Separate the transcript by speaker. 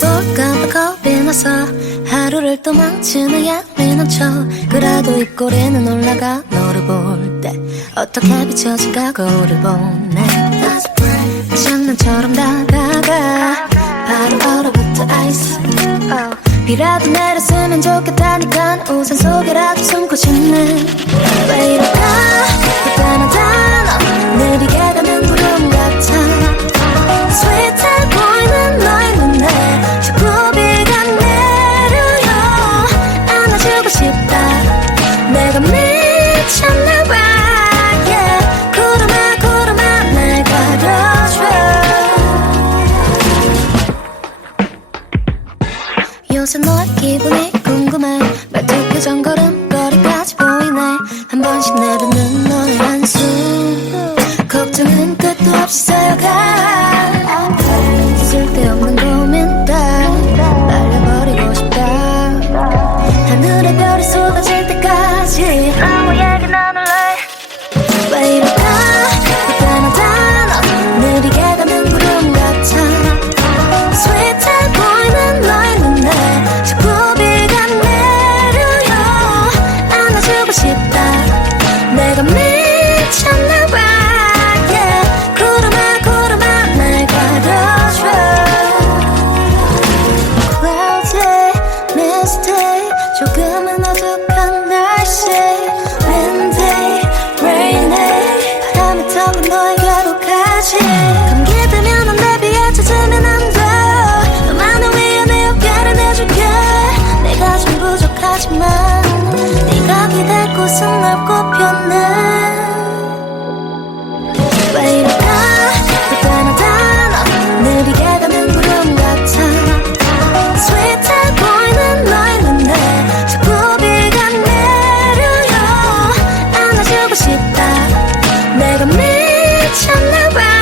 Speaker 1: 까빡까빡해나서 하루를 또 망치는 예민한 척 그래도 입꼬리는 올라가 너를 볼 때 어떻게 비춰진가 거울을 보네. 장난처럼 다가가. 바로 얼어붙어 아이스 어. 비라도 내렸으면 좋겠다니까. 우산 속에라도 숨고 싶네. 요새 너의 기분이 궁금해. 말투 표정 걸음걸이까지 보이네. 한 번씩 내뱉는 너의 한숨. 걱정은 끝도 없이 쌓여가 조금은 어둑한 날씨. Windy, rainy. 바람이 타고 너의 괴로 가지. 감기되면 안 돼, 비에 젖으면 안돼. 너만을 위해 내 어깨를 내줄게. 내가 좀 부족하지만 네가 기댈 곳은 넓고 편해. on the road.